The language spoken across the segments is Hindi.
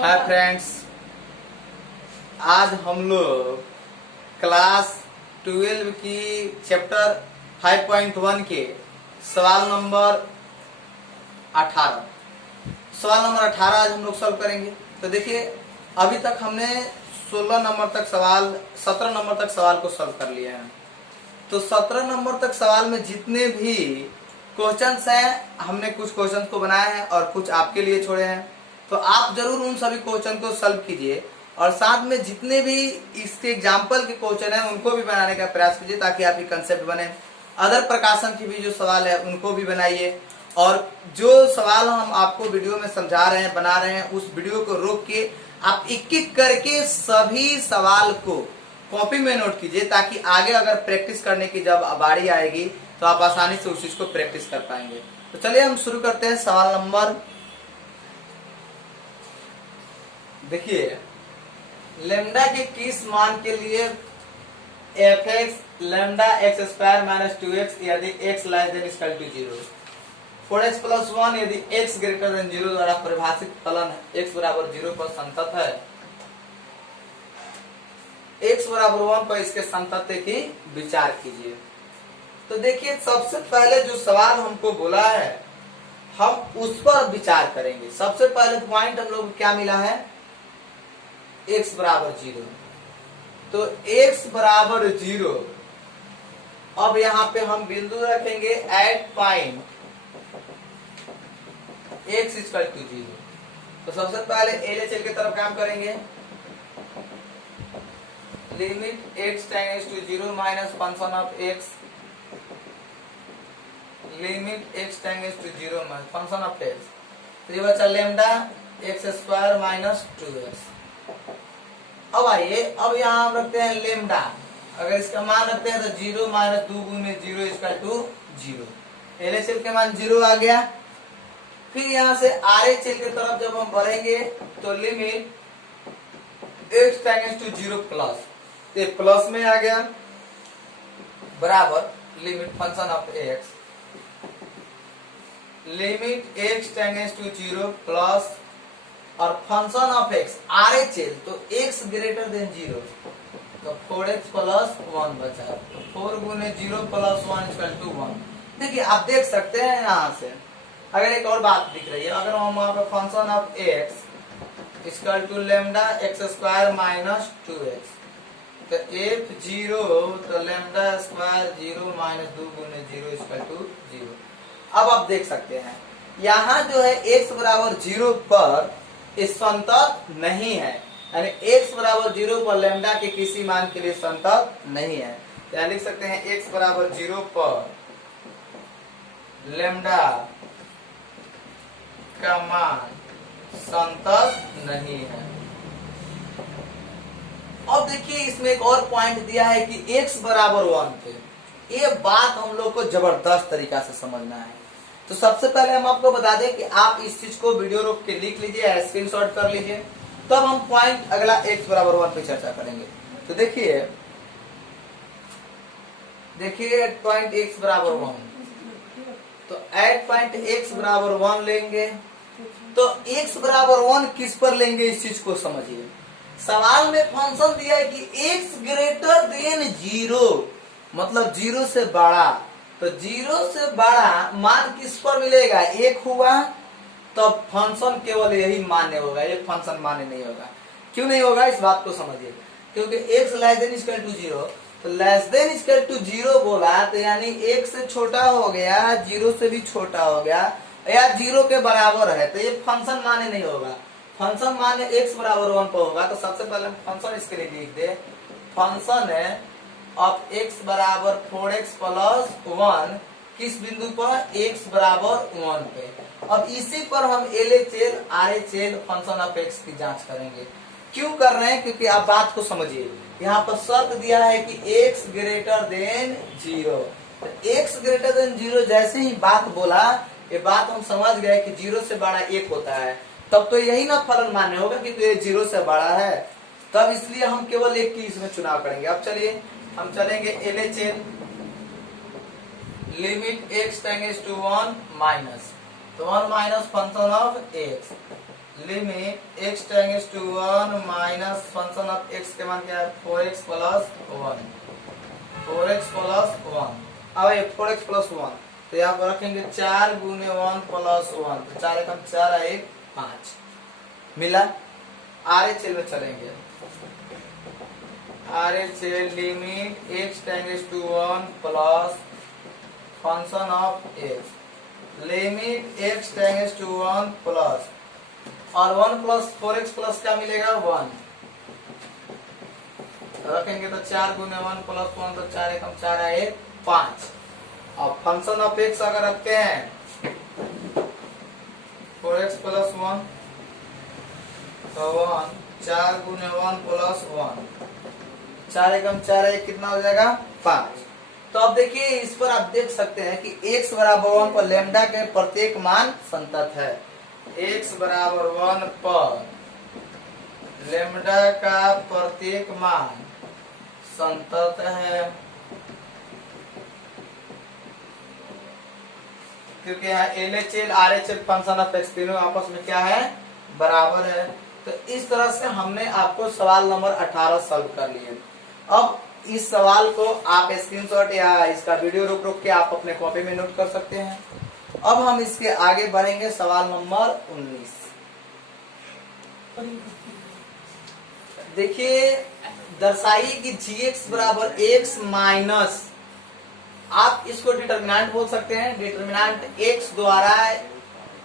हाय फ्रेंड्स, आज हम लोग क्लास 12 की चैप्टर 5.1 के सवाल नंबर 18 आज हम लोग सॉल्व करेंगे। तो देखिए, अभी तक हमने 17 नंबर तक सवाल को सॉल्व कर लिया है। तो 17 नंबर तक सवाल में जितने भी क्वेश्चंस हैं, हमने कुछ क्वेश्चंस को बनाया है और कुछ आपके लिए छोड़े हैं। तो आप जरूर उन सभी क्वेश्चन को सॉल्व कीजिए और साथ में जितने भी इसके एग्जाम्पल के क्वेश्चन हैं उनको भी बनाने का प्रयास कीजिए ताकि आपकी कंसेप्ट बने। अदर प्रकाशन की भी जो सवाल है उनको भी बनाइए और जो सवाल हम आपको वीडियो में समझा रहे हैं, बना रहे हैं, उस वीडियो को रोक के आप एक एक करके सभी सवाल को कॉपी में नोट कीजिए ताकि आगे अगर प्रैक्टिस करने की जब बारी आएगी तो आप आसानी से उस चीज को प्रैक्टिस कर पाएंगे। तो चलिए हम शुरू करते हैं। सवाल नंबर देखिए, लेमडा के किस मान के लिए f x lambda x square minus 2x यदि x less than equal to 0, 4x plus 1 यदि x ग्रेटर देन 0 द्वारा परिभाषित फलन x बराबर 0 पर संतत है। x बराबर 1 पर इसके संतत्य की विचार कीजिए। तो देखिए, सबसे पहले जो सवाल हमको बोला है हम उस पर विचार करेंगे। सबसे पहले पॉइंट हम लोग क्या मिला है, x बराबर 0। तो x बराबर 0, अब यहां पे हम बिंदु रखेंगे at point x equal to 0। तो सबसे पहले LHL की तरफ काम करेंगे। Limit x tends to 0 minus function of x, limit x tends to 0 minus function of x। तो ये बचा lambda x square minus 2x। अब आइए, अब यहाँ हम रखते हैं लेमडा। अगर इसका मान रखते हैं तो 0 माइनस 2 गुने 0 इक्वल टू 0। LHL के मान 0 आ गया। फिर यहाँ से RHL की तरफ जब हम बढ़ेंगे तो limit x tends to 0 plus, ये प्लस में आ गया, बराबर limit function of x, limit x tends to 0 plus और फंक्शन ऑफ x RHL, तो x ग्रेटर देन 0, तो 4x प्लस 1 बचा। तो 4 गुने 0 प्लस 1 इक्वल टू 1। देखिए, आप देख सकते हैं यहाँ से अगर एक और बात दिख रही है, अगर हम वहां पर function of x equal to lambda x square minus 2x, तो f0 तो लेमडा स्क्वायर 0 माइनस 2 गुने 0 इक्वल टू 0। अब आप देख सकते हैं यहाँ जो है x बराबर 0 पर संतत नहीं है, यानी x बराबर 0 पर लेमडा के किसी मान के लिए संतत नहीं है। यहाँ लिख सकते हैं x बराबर 0 पर लेमडा का मान संतत नहीं है। अब देखिए, इसमें एक और पॉइंट दिया है कि x बराबर 1 पे। ये बात हम लोग को जबरदस्त तरीका से समझना है। तो सबसे पहले हम आपको बता दें कि आप इस चीज को वीडियो रोक के लिख लीजिए या स्क्रीनशॉट कर लीजिए, तब हम पॉइंट अगला x बराबर 1 पे चर्चा करेंगे। तो देखिए एट पॉइंट x बराबर 1, तो एट पॉइंट x बराबर 1 लेंगे। तो x बराबर 1 किस पर लेंगे, इस चीज को समझिए। सवाल में फंक्शन दिया है कि x ग्रेटर देन 0, मतलब 0 से बड़ा। तो 0 से बड़ा मान किस पर मिलेगा, 1 हुआ, तब फंक्शन केवल यही मान्य होगा, एक फंक्शन मान्य नहीं होगा। क्यों नहीं होगा, इस बात को समझिए। क्योंकि x less than equal to 0, तो लेस देन इक्वल टू 0 बोला तो यानी 1 से छोटा हो गया, 0 से भी छोटा हो गया, या 0 के बराबर है, तो ये फंक्शन मान्य नहीं होगा। फंक्शन मान्य x बराबर 1 पर होगा। तो सबसे पहले फंक्शन इसके लिए लिख दे, फंक्शन है ऑफ x बराबर 4x प्लस 1 किस बिंदु पर, x बराबर 1 पे। अब इसी पर हम LHL RHL function of x की जांच करेंगे। क्यों कर रहे हैं, क्योंकि आप बात को समझिए। यहाँ पर शर्त दिया है कि x ग्रेटर देन 0, तो x ग्रेटर देन 0 जैसे ही बात बोला, ये बात हम समझ गए कि 0 से बड़ा 1 होता है, तब तो यही ना फलन मान्य होगा क्योंकि ये 0 से बड़ा है। तब इसलिए हम केवल एक की इसमें चुनाव करेंगे। अब चलिए हम चलेंगे LHL, limit x tends to 1 minus, तो 1 minus function of x, limit x tends to 1 minus function of x के मान क्या है 4x प्लस 1, 4x प्लस 1। अब ये 4x प्लस 1 तो यहाँ पर रखेंगे 4 गुने 1 प्लस 1, तो 4 एकम 4 1 5 मिला। RHL में चलेंगे, RHL limit x tends to 1 plus function of x limit x tends to 1 plus और 1 प्लस 4x प्लस क्या मिलेगा 1 रखेंगे तो 4 गुने 1 प्लस 1 तो 4 एकम 4 1 5। अब फंक्शन ऑफ x अगर रखते हैं 4x प्लस 1 तो 1 4 गुने 1 प्लस 1 4 एकम 4 1 कितना हो जाएगा 5। तो अब देखिए इस पर आप देख सकते हैं कि x बराबर 1 पर लेमडा के प्रत्येक मान संतत है। x बराबर 1 पर लेमडा का प्रत्येक मान संतत है, क्योंकि यहाँ LHL RHL function of x तीनों आपस में क्या है बराबर है। तो इस तरह से हमने आपको सवाल नंबर 18 सॉल्व कर लिए। अब इस सवाल को आप स्क्रीनशॉट या इसका वीडियो रुक रुक के आप अपने कॉपी में नोट कर सकते हैं। अब हम इसके आगे बढ़ेंगे सवाल नंबर 19। देखिए दर्शाइए कि gx बराबर x माइनस, आप इसको डिटर्मिनेंट बोल सकते हैं, डिटर्मिनेंट x द्वारा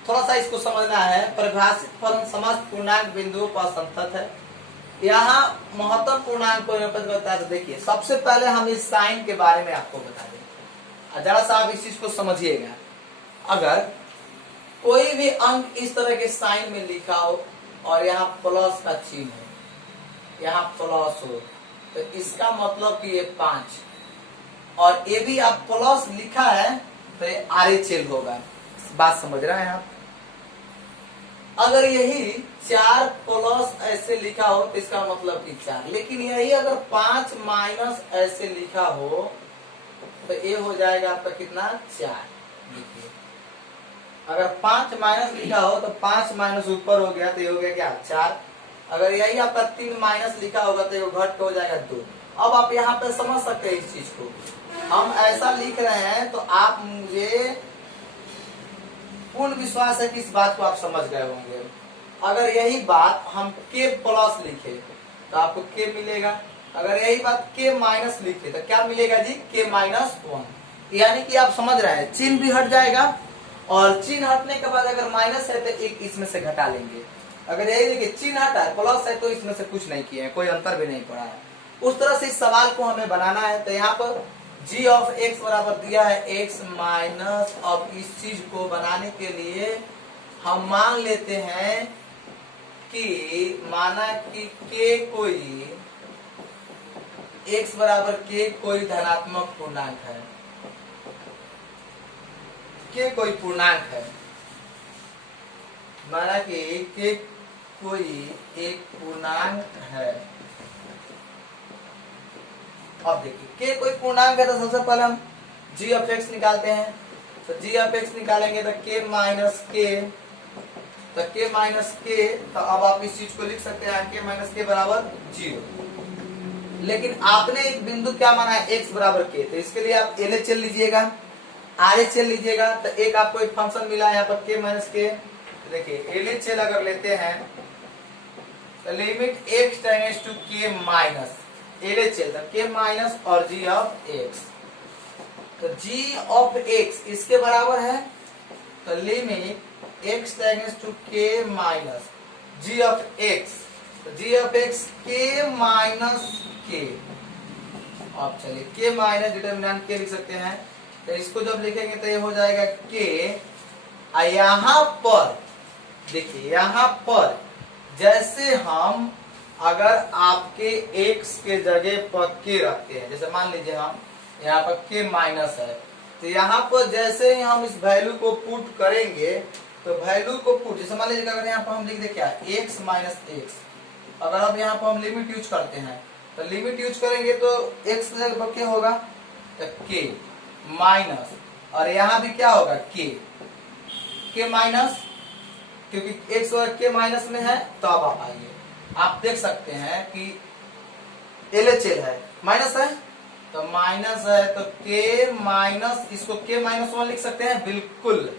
थोड़ा सा इसको समझना है। परिभाषित फलन समस्त पूर्णांक बिंदुओं पर संतत है। यहाँ महत्तम पूर्णांक को बताया है। तो देखिए सबसे पहले हम इस साइन के बारे में आपको बता दें, जरा सा आप इस चीज को समझिएगा। अगर कोई भी अंक इस तरह के साइन में लिखा हो और यहाँ प्लस का चिन्ह हो, यहाँ प्लस हो, तो इसका मतलब कि ये 5 और ये भी आप प्लस लिखा है तो ये RHL होगा। बात समझ रहे हैं आप? अगर यही 4 प्लस ऐसे लिखा हो तो इसका मतलब कि 4, लेकिन यही अगर 5 माइनस ऐसे लिखा हो तो ये हो जाएगा आपका कितना 4। देखिए अगर 5 माइनस लिखा हो तो 5 माइनस ऊपर हो गया तो ये हो गया क्या 4। अगर यही आपका 3 माइनस लिखा होगा तो ये घट हो जाएगा 2। अब आप यहाँ पे समझ सकते हैं इस चीज को, हम ऐसा लिख रहे हैं तो आप मुझे पूर्ण विश्वास है कि इस बात को आप समझ गए होंगे। अगर यही बात हम k प्लस लिखे तो आपको k मिलेगा, अगर यही बात k माइनस लिखे तो क्या मिलेगा जी k माइनस 1। यानी कि आप समझ रहे हैं चिन्ह भी हट जाएगा और चिन्ह हटने के बाद अगर माइनस है तो एक इसमें से घटा लेंगे। अगर यही देखिए चिन्ह हटा है प्लस है तो इसमें से कुछ नहीं किए, कोई अंतर भी नहीं पड़ा है। उस तरह से इस सवाल को हमें बनाना है। तो यहाँ पर g ऑफ x बराबर दिया है x माइनस। अब इस चीज को बनाने के लिए हम मान लेते हैं कि माना कि k कोई x बराबर k कोई धनात्मक पूर्णांक है, k कोई पूर्णांक है, माना कि k कोई एक पूर्णांक है। अब देखिए k कोई पूर्णांक है तो सबसे पहले हम g ऑफ x निकालते हैं। तो g ऑफ x निकालेंगे तो k माइनस k, तो k माइनस k, तो अब आप इस चीज को लिख सकते हैं k माइनस k बराबर 0। लेकिन आपने एक बिंदु क्या माना है x बराबर k, तो इसके लिए आप LHL लीजिएगा RHL लीजिएगा। तो एक आपको एक फंक्शन मिला यहाँ पर k माइनस k। देखिए LHL अगर लेते हैं तो limit x tends to k minus LHL तो k माइनस और g ऑफ x। तो g ऑफ x इसके बराबर है तो limit x tends to k minus g of x, तो g of x k minus k। अब चलिए k माइनस डिटर्मिनेंट k लिख सकते हैं। तो इसको जब लिखेंगे तो ये हो जाएगा k। यहाँ पर देखिए यहाँ पर जैसे हम अगर आपके x के जगह पर k रखते हैं, जैसे मान लीजिए हम यहाँ पर k माइनस है, तो यहाँ पर जैसे ही हम इस वैल्यू को पुट करेंगे तो वैल्यू को पुट, जैसे मान लीजिए अगर यहाँ पर हम लिख दे क्या x माइनस x, अगर अब यहाँ पर हम लिमिट यूज करते हैं तो लिमिट यूज करेंगे तो x की जगह पर क्या होगा तो k माइनस, और यहाँ भी क्या होगा k माइनस क्योंकि एक्स के माइनस में है, तो अब आप आइए, आप देख सकते हैं कि LHL है, माइनस है, तो माइनस है तो के माइनस, इसको के माइनस 1 लिख सकते हैं, बिल्कुल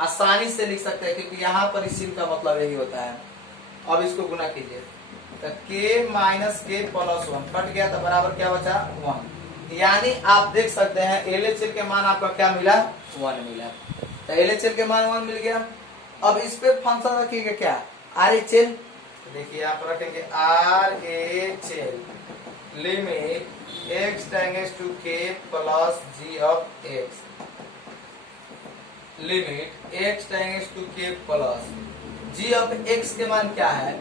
आसानी से लिख सकते हैं, क्योंकि यहाँ पर इस चिन्ह का मतलब यही होता है। अब इसको गुना कीजिए, तो के माइनस के प्लस 1 कट गया, तो बराबर क्या बचा 1। यानी आप देख सकते हैं LHL के मान आपका क्या मिला 1 मिला, तो LHL के मान 1 मिल गया। अब इस पे फंक्शन रखिएगा क्या RHL, देखिए यहाँ पर रखेंगे RHL limit x tends to k plus g of x, limit x tends to k plus g of x के मान क्या है,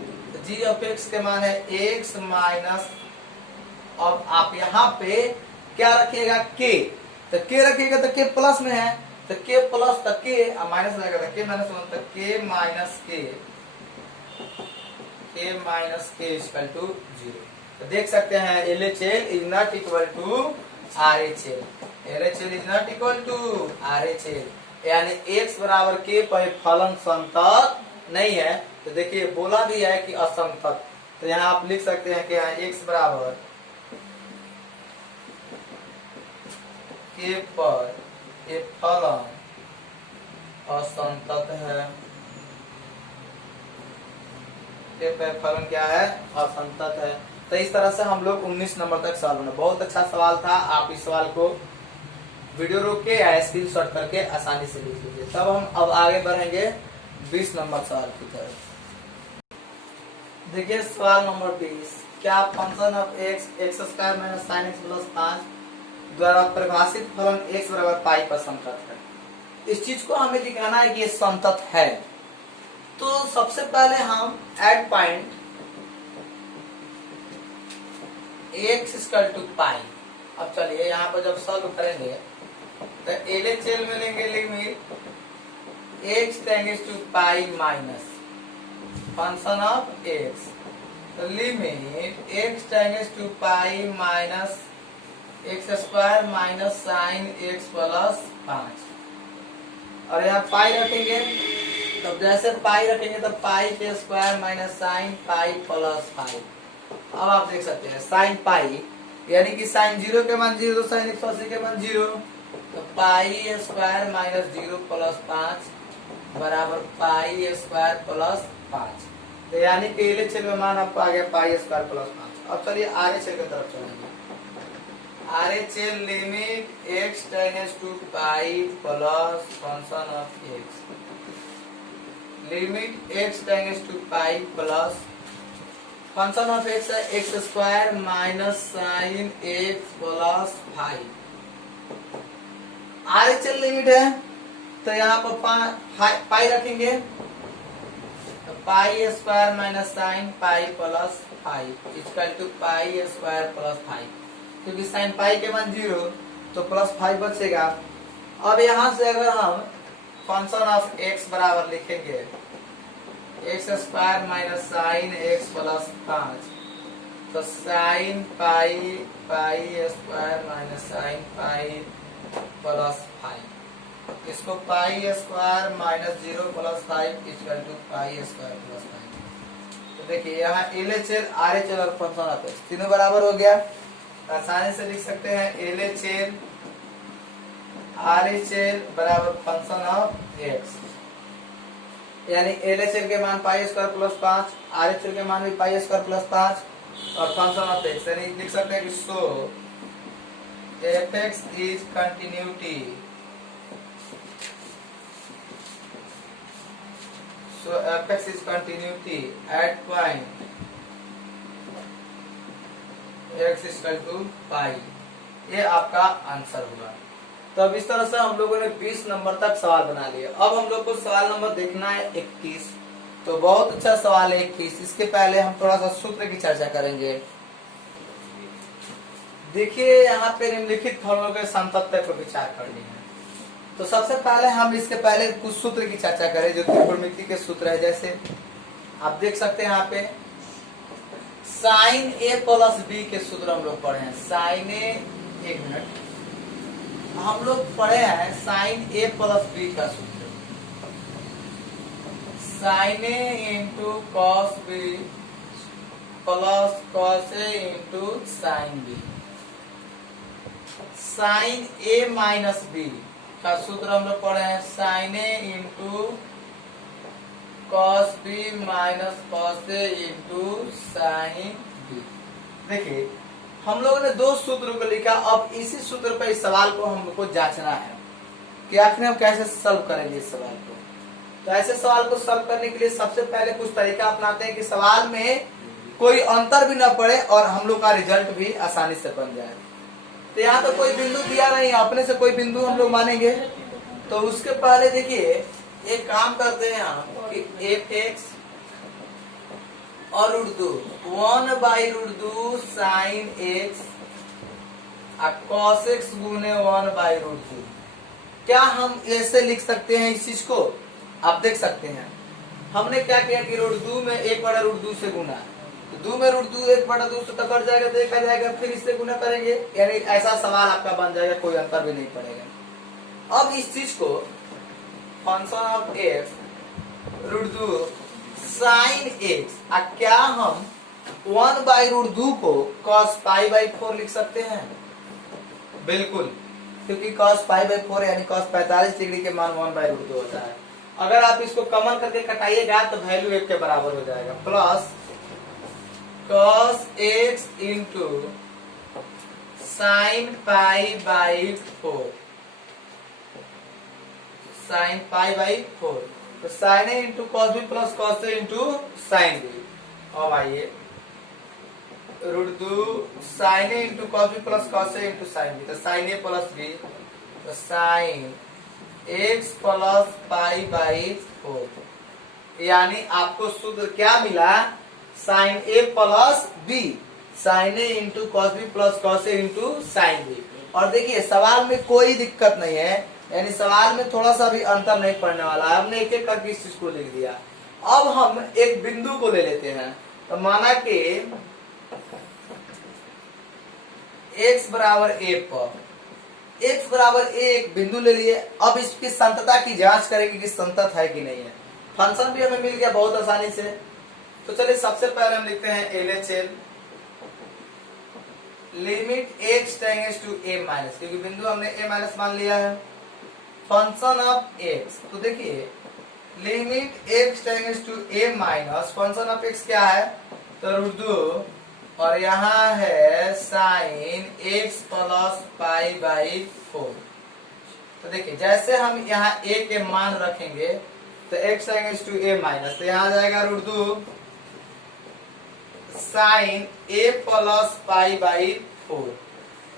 g ऑफ x के मान है x माइनस, अब आप यहाँ पे क्या रखिएगा k, तो k रखिएगा तो k प्लस में है, तो k प्लस तक k माइनस रहेगा, तो k माइनस 1, तो k minus k equal to 0। तो देख सकते हैं LHL is not equal to RHL, LHL is not equal to RHL, यानी x बराबर k पर फलन संतत नहीं है। तो देखिए बोला भी है कि असंतत, तो यहाँ आप लिख सकते हैं कि x बराबर k पर एक फलन असंतत है, के पर फलन क्या है असंतत है। तो इस तरह से हम लोग 19 नंबर तक सवाल बना, बहुत अच्छा सवाल था। आप इस सवाल को वीडियो रोक के या स्क्रीनशॉट करके आसानी से लिख लीजिए। तब हम अब आगे बढ़ेंगे 20 नंबर सवाल की तरफ। देखिए सवाल नंबर 20, क्या function of x square minus sign X plus 5 द्वारा परिभाषित फलन x बराबर पाई पर संतत है। इस चीज को हमें दिखाना है कि ये संतत है। तो सबसे पहले हम at point x equal to pi, अब चलिए यहाँ पर जब सॉल्व करेंगे तो LHL में लेंगे limit x tends to pi minus function of x, तो limit x tends to pi minus x square minus sine x plus 5, और यहाँ पाई रखेंगे, तो जैसे पाई रखेंगे तो पाई के square minus sine pi plus 5। अब आप देख सकते हैं साइन पाई यानी कि साइन 0 के मान 0, साइन 180 के मान 0, तो पाई स्क्वायर माइनस 0 प्लस 5 बराबर पाई स्क्वायर प्लस 5। तो यानी कि LHL में मान आपको आ गया पाई स्क्वायर प्लस 5। अब चलिए RHL की तरफ चलेंगे। RHL limit x tends to pi plus function of x, limit x tends to pi plus function of x है X square minus sine x plus 5। RHL limit है तो यहाँ पर पाई रखेंगे, तो pi square minus sine pi plus 5 equal to pi square plus 5, क्योंकि साइन पाई के मान 0 तो प्लस 5 बचेगा। अब यहाँ से अगर हम फंक्शन ऑफ x बराबर लिखेंगे x square minus sine x plus 5, तो sine pi pi square minus sine pi plus 5, इसको pi square minus 0 plus 5 equal to pi square plus 5। तो देखिए यहाँ LHL RHL और फंक्शन ऑफ x तीनों बराबर हो गया, आसानी से लिख सकते हैं LHL RHL बराबर फंक्शन ऑफ x, यानी LHL के मान पाई स्क्वायर प्लस 5, RHL के मान भी पाई स्क्वायर प्लस 5 और फंक्शन ऑफ x, यानी लिख सकते हैं कि so fx is continuity, so fx is continuity at point x equal to pi. ये आपका आंसर होगा। तो अब इस तरह से हम लोगों ने 20 नंबर तक सवाल बना लिए। अब हम लोग को सवाल नंबर देखना है 21। तो बहुत अच्छा सवाल है 21। इसके पहले हम थोड़ा सा सूत्र की चर्चा करेंगे। देखिए यहाँ पे निम्नलिखित फलनों के संतत्व पर विचार करनी है। तो सबसे पहले हम इसके पहले कुछ सूत्र की चर्चा करें जो त्रिकोणमिति के सूत्र है। जैसे आप देख सकते हैं यहाँ पे साइन ए प्लस बी के सूत्र हम लोग पढ़े हैं। साइन ए, एक मिनट, हम लोग पढ़े हैं साइन ए प्लस बी का सूत्र। Sine A into cos B plus cos A into sine B. Sine A minus B का सूत्र हम लोग पढ़े हैं, sine A into cos B minus cos A into sine B. देखिए हम लोगों ने दो सूत्रों को लिखा, अब इसी सूत्र पर इस सवाल को हम लोग को जांचना है कि आखिर हम कैसे सॉल्व करेंगे इस सवाल को। तो ऐसे सवाल को सॉल्व करने के लिए सबसे पहले कुछ तरीका अपनाते हैं कि सवाल में कोई अंतर भी ना पड़े और हम लोग का रिजल्ट भी आसानी से बन जाए। तो यहाँ तो कोई बिंदु दिया नहीं, अपने से कोई बिंदु हम लोग मानेंगे। तो उसके पहले देखिए एक काम करते हैं हम कि एफ एक्स और √2 1/√2 साइन एक्स cos x गुने 1/√2। क्या हम ऐसे लिख सकते हैं इस चीज को? आप देख सकते हैं हमने क्या किया कि √2 में 1/√2 से गुना, तो 2 में √2 1/2 से कट जाएगा, देखा जाएगा, फिर इससे गुना करेंगे, यानी ऐसा सवाल आपका बन जाएगा, कोई अंतर भी नहीं पड़ेगा। अब इस चीज को function of x √2 sine x, क्या हम 1/√2 को cos π/4 लिख सकते हैं? बिल्कुल, क्योंकि cos π/4 यानी cos 45 डिग्री के मान 1/√2 होता है। अगर आप इसको कॉमन करके कटाइएगा तो वैल्यू 1 के बराबर हो जाएगा, plus cos x into sine π/4, sine π/4, तो sine A into cos B plus cos A into sine B. अब आइए √2 sine A into cos B plus cos A into sine B, तो साइन ए प्लस बी, तो साइन एक्स प्लस π/4, यानी आपको सूत्र क्या मिला? Sine A plus B, sine A into cos B plus cos A into sine B. और देखिए सवाल में कोई दिक्कत नहीं है, यानी सवाल में थोड़ा सा भी अंतर नहीं पड़ने वाला है। हमने एक एक करके इस चीज को लिख दिया। अब हम एक बिंदु को ले लेते हैं, तो माना कि x बराबर a पर, x बराबर a एक बिंदु ले लिए। अब इसकी संतता की जांच करेंगे कि संतत है कि नहीं है। फंक्शन भी हमें मिल गया बहुत आसानी से। तो चलिए सबसे पहले हम लिखते हैं LHL limit x tends to a minus, क्योंकि बिंदु हमने a माइनस मान लिया है। फंक्शन ऑफ x, तो देखिए limit x tends to a minus, function of x क्या है? तो √2 और यहाँ है साइन x प्लस π/4। तो देखिए जैसे हम यहाँ a के मान रखेंगे तो x tends to a minus, तो यहाँ आ जाएगा √2 साइन a प्लस π/4,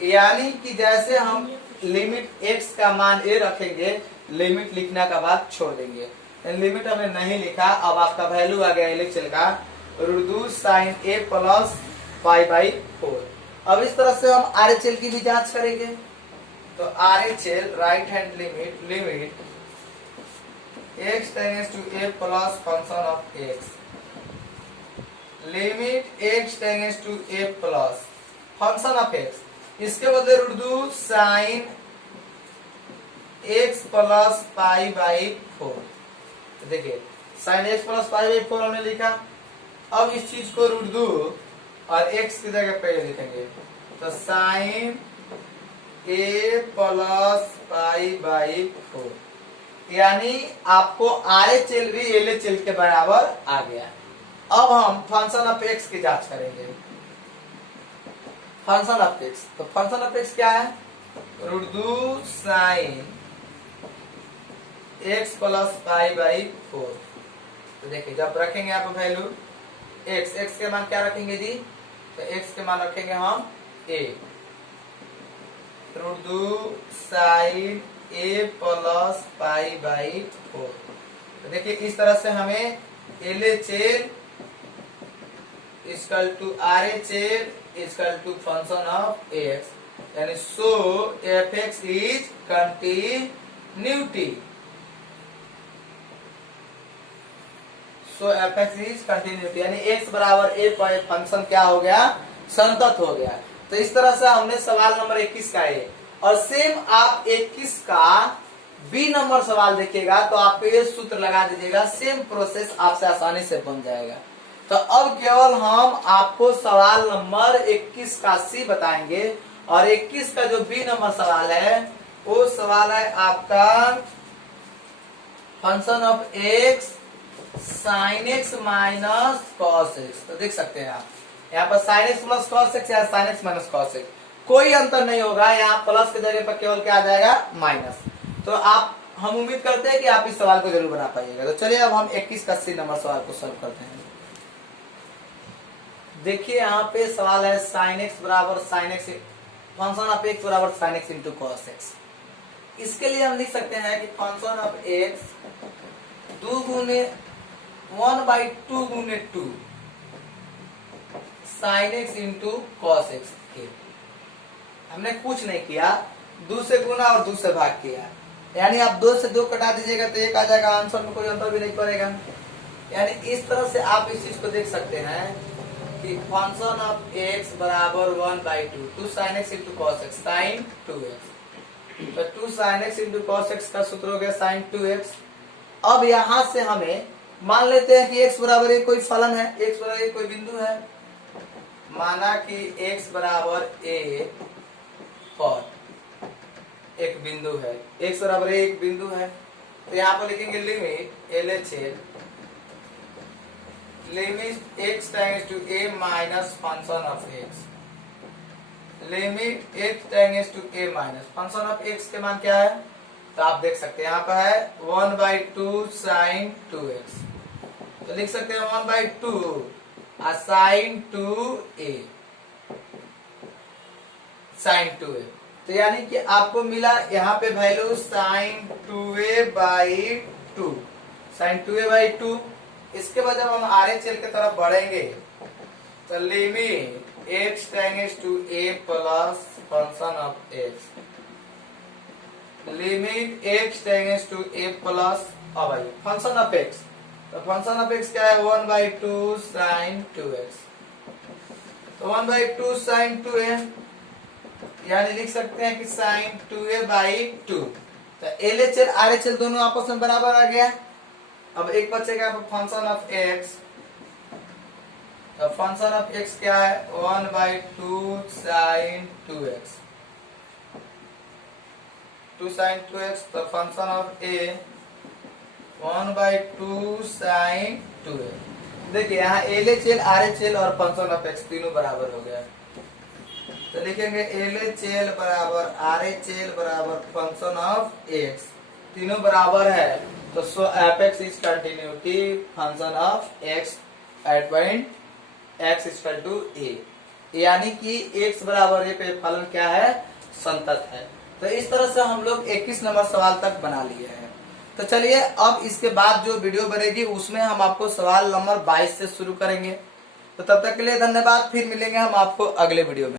यानी कि जैसे हम लिमिट x का मान a रखेंगे, लिमिट लिखने का बाद छोड़ देंगे। लिमिट हमने नहीं लिखा, अब आपका वैल्यू आ गया LHL का √2 साइन a प्लस π/4। अब इस तरह से हम RHL की भी जांच करेंगे। तो RHL right hand limit x tends to a plus function of x limit x tends to a plus function of x, इसके बदले √2 साइन x प्लस π/4। तो देखिए साइन x प्लस π/4 हमने लिखा। अब इस चीज को √2 और x की जगह पे लिखेंगे, तो साइन a प्लस π/4, यानी आपको RHL भी LHL के बराबर आ गया। अब हम फंक्शन ऑफ x की जांच करेंगे। फंक्शन ऑफ x, तो फंक्शन ऑफ x क्या है? √2 साइन x प्लस π/4। तो देखिए जब रखेंगे आप वैल्यू x के मान क्या रखेंगे जी? तो x के मान रखेंगे हम a, √2 साइन a प्लस π/4। तो देखिए इस तरह से हमें LHL equal to RHL equal to function of x, यानी so fx is continuity. So fx is continuity, यानी x बराबर a पर फंक्शन क्या हो गया? संतत हो गया। तो इस तरह से हमने सवाल नंबर 21 का है, और सेम आप 21 का बी नंबर सवाल देखिएगा तो आप ये सूत्र लगा दीजिएगा, सेम प्रोसेस आपसे आसानी से बन जाएगा। तो अब केवल हम आपको सवाल नंबर 21 का सी बताएंगे और 21 का जो बी नंबर सवाल है वो सवाल है आपका function of X sine X minus cos X. तो देख सकते हैं आप यहाँ पर sine X plus cos X या sine X minus cos X, कोई अंतर नहीं होगा, यहाँ प्लस के जगह पर केवल क्या आ जाएगा माइनस। तो आप हम उम्मीद करते हैं कि आप इस सवाल को जरूर बना पाइएगा। तो चलिए अब हम 21 का सी नंबर सवाल को सॉल्व करते हैं। देखिए यहाँ पे सवाल है साइन एक्स बराबर sine X function of X बराबर sine x into cos X. इसके लिए हम लिख सकते हैं कि फंक्शन ऑफ एक्स 2 गुने 1/2 गुने 2 sine x into cos x के। हमने कुछ नहीं किया, 2 से गुना और 2 से भाग किया, यानी आप 2 से 2 कटा दीजिएगा तो 1 आ जाएगा, आंसर में कोई अंतर भी नहीं पड़ेगा। यानी इस तरह से आप इस चीज को देख सकते हैं कि फंक्शन ऑफ एक्स बराबर 1/2 2 sine x into cos x sine 2x। तो 2 sine x into cos x का सूत्र हो गया साइन 2x। अब यहां से हमें मान लेते हैं कि x बराबर एक कोई फलन है, x बराबर एक कोई बिंदु है, माना कि x बराबर a पर एक बिंदु है, x बराबर एक बिंदु है। तो यहाँ पर लिखेंगे limit LHL limit x tends to a minus function of x, limit x tends to a minus function of x के मान क्या है, तो आप देख सकते हैं यहाँ पर है 1/2 साइन 2x। तो लिख सकते हैं 1/2 साइन 2a साइन 2a। तो यानी कि आपको मिला यहाँ पे value sign 2a/2 sign 2a/2। इसके बाद जब हम RHL की तरफ बढ़ेंगे तो limit x tends to a plus function of x, limit x tends to a plus function of x। तो फंक्शन ऑफ x क्या है 1/2 साइन 2x। तो 1/2 साइन 2a यानी लिख सकते हैं कि साइन 2a/2। तो LHL RHL दोनों आपस में बराबर आ गया। अब एक बचेगा फंक्शन ऑफ x। तो फंक्शन ऑफ x क्या है 1/2 साइन 2x 2 साइन 2x। तो function of a 1/2 sign 2x। देखिए यहाँ LHL RHL और फंक्शन ऑफ x तीनों बराबर हो गया। तो लिखेंगे LHL बराबर RHL बराबर फंक्शन ऑफ x, तीनों बराबर है। तो so f(x) is continuity function of x at point x equal to a, यानी कि x बराबर a पे फलन क्या है संतत है। तो इस तरह से हम लोग 21 नंबर सवाल तक बना लिए हैं। तो चलिए अब इसके बाद जो वीडियो बनेगी उसमें हम आपको सवाल नंबर 22 से शुरू करेंगे। तो तब तक के लिए धन्यवाद, फिर मिलेंगे हम आपको अगले वीडियो में।